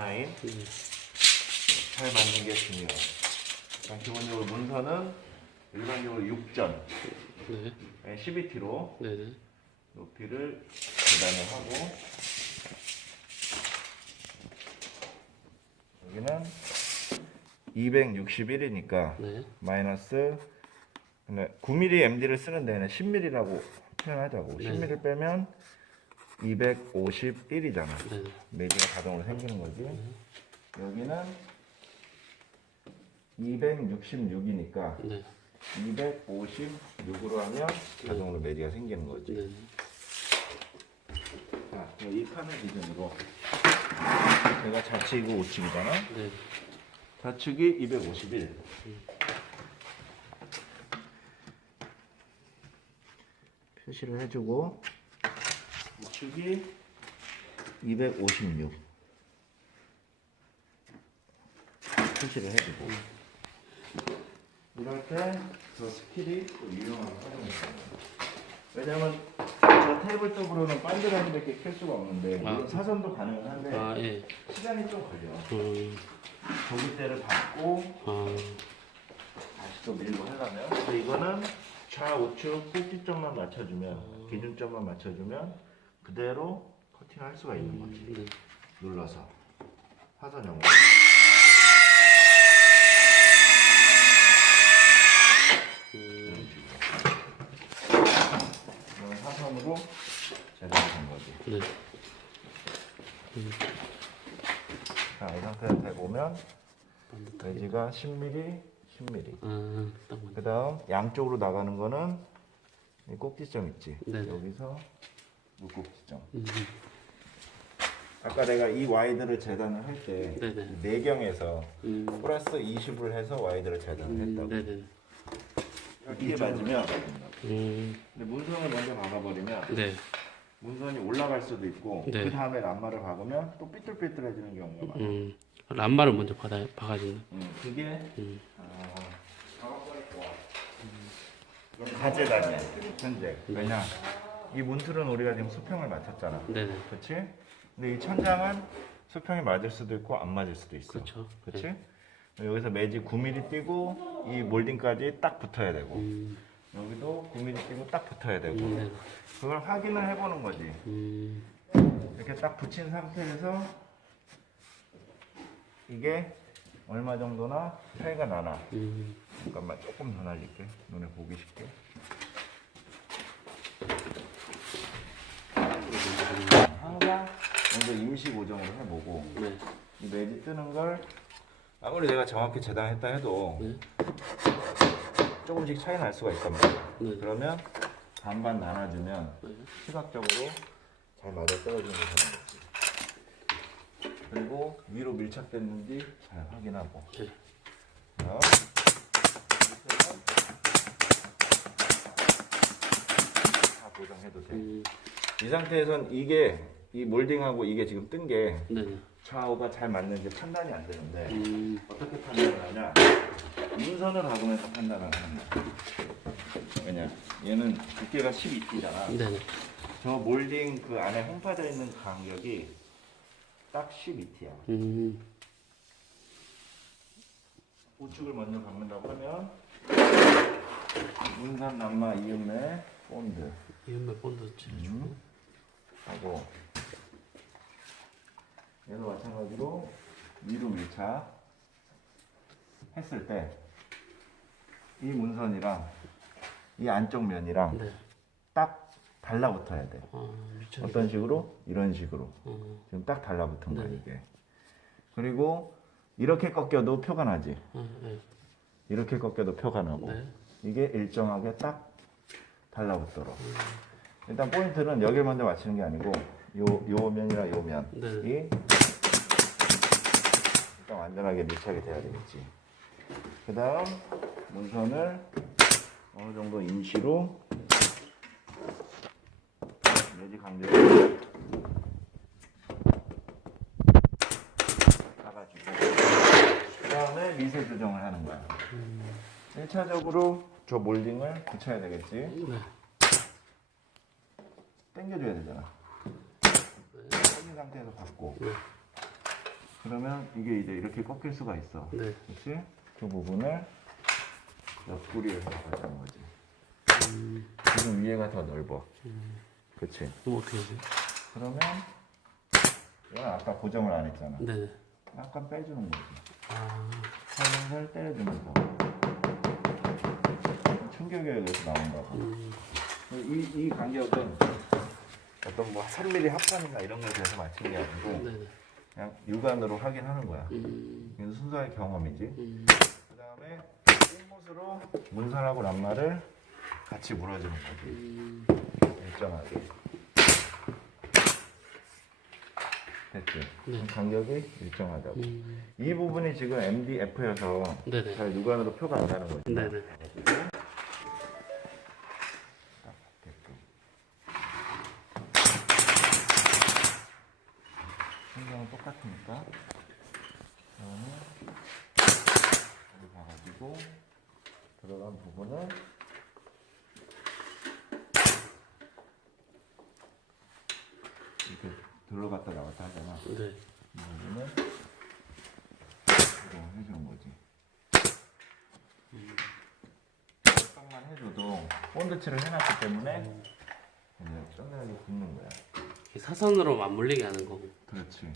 라인 잘 맞는 게 중요해요. 그러니까 기본적으로 문선은 일반적으로 6전 네. 12T로 네네. 높이를 재단을 하고 여기는 261이니까 네. 마이너스 9mm MD를 쓰는데 그냥 10mm라고 표현하자고. 네. 10mm 빼면 251이잖아. 네. 매지가 자동으로 생기는 거지. 여기는 266이니까 네. 256으로 하면 자동으로 매지가 생기는 거지. 네. 자, 이 칸을 기준으로 내가 좌측이고 우측이잖아. 네. 좌측이 251. 표시를 해주고 우측이 256 표시를 해주고 이럴 때 저 스킬이 또 유용하게 활용돼요. 왜냐면 저 테이블톱으로는 반드라인밖에 켤 수가 없는데 물론 사선도 가능은 한데 아, 예. 시간이 좀 걸려. 조기대를 받고 다시 또 밀고 하려면 그래서 이거는 좌우측 꼭지점만 맞춰주면 기준점만 맞춰주면 그대로 커팅할 수가 있는 거지. 네. 눌러서 사선형으로 이런 식으로 이건 사선으로 제작한 거지. 네. 자, 이 상태에서 대보면 매지가 10mm, 10mm. 아, 딱 맞네. 그 다음 양쪽으로 나가는 거는 이 꼭지점 있지. 네네. 여기서 이 꼭지점. 아까 내가 이 와이드를 재단을 할 때 네네. 내경에서 플러스 20을 해서 와이드를 재단을 했다고. 네네. 이게 맞으면 음. 근데 문선을 먼저 박아버리면 네. 문선이 올라갈 수도 있고 네. 그 다음에 람마를 박으면 또 삐뚤삐뚤해지는 경우가 많아. 람마를 먼저 박아주는. 그게 가재단이야 현재. 왜냐 이 문틀은 우리가 지금 수평을 맞췄잖아. 네네. 그렇지? 근데 이 천장은 수평이 맞을 수도 있고 안 맞을 수도 있어. 그렇죠. 그렇지? 여기서 매지 9mm 띄고 이 몰딩까지 딱 붙어야 되고 여기도 9mm 띄고 딱 붙어야 되고 네. 그걸 확인을 해보는 거지. 이렇게 딱 붙인 상태에서 이게 얼마 정도나 차이가 나나. 잠깐만 조금 더 날릴게. 눈에 보기 쉽게. 항상 먼저 임시 고정으로 해보고 네. 이 매지 뜨는 걸 아무리 내가 정확히 재단했다 해도 네. 조금씩 차이 날 수가 있단 말이야. 네. 그러면 반반 나눠주면 시각적으로 잘 맞아 떨어지는 게 되는 거지. 그리고 위로 밀착됐는지 잘 확인하고. 네. 자, 다 고정해도 돼. 이 상태에선 이게 이 몰딩하고 이게 지금 뜬 게 네. 좌우가 잘 맞는지 판단이 안 되는데 어떻게 판단을 하냐? 문선을 박으면서 판단을 하는 거야. 왜냐? 얘는 두께가 12T잖아. 네네. 저 몰딩 그 안에 홈파져 있는 간격이 딱 12T야. 우측을 먼저 박는다고 하면 문선 남마 이음매 본드 이음매 본드 쳐주고 하고 얘도 마찬가지로 위로 밀착 했을 때 이 문선이랑 이 안쪽 면이랑 네. 딱 달라붙어야 돼. 어떤 식으로? 이런 식으로. 지금 딱 달라붙은 거야 이게. 그리고 이렇게 꺾여도 표가 나지. 네. 이렇게 꺾여도 표가 나고. 네. 이게 일정하게 딱 달라붙도록. 일단 포인트는 여기를 먼저 맞추는 게 아니고 요 면이랑 요 면이 네. 일단 완전하게 밀착이 돼야 되겠지. 그 다음 문선을 어느 정도 인시로 매지 간격을 가가지고 그 다음에 미세 조정을 하는 거야. 1차적으로 저 몰딩을 붙여야 되겠지. 네. 당겨줘야 되잖아. 당긴 상태에서 받고. 네. 그러면 이게 이제 이렇게 꺾일 수가 있어. 네. 그렇지? 그 부분을 옆구리에서 가져온 거지. 지금 위에가 더 넓어. 그렇지? 그럼 어떻게 하지? 그러면 이건 아까 고정을 안 했잖아. 네네. 약간 빼주는 거지. 아, 살살 때려주면서. 충격에 의해서 나온가 봐. 이 간격은 어떤 뭐 3mm 합판이나 이런 거에 대해서 맞춘 게 아니고 네네. 그냥 육안으로 확인하는 거야. 이건 순수하게 경험이지. 그 다음에 꽃못으로 문선하고 낱말을 같이 물어주는 거지. 일정하게. 됐지? 네. 간격이 일정하다고. 이 부분이 지금 MDF여서 네네. 잘 육안으로 표가 안 나는 거지. 네네. 딱 됐고. 신경은 똑같으니까. 여기 봐가지고 들어간 부분을 이렇게 들어갔다 나갔다 하잖아. 네. 이 부분을 이거 해주는 거지. 딱만 해줘도 본드칠을 해놨기 때문에 이제 쫀쫀하게 굽는 거야. 사선으로 맞물리게 하는 거고. 그렇지.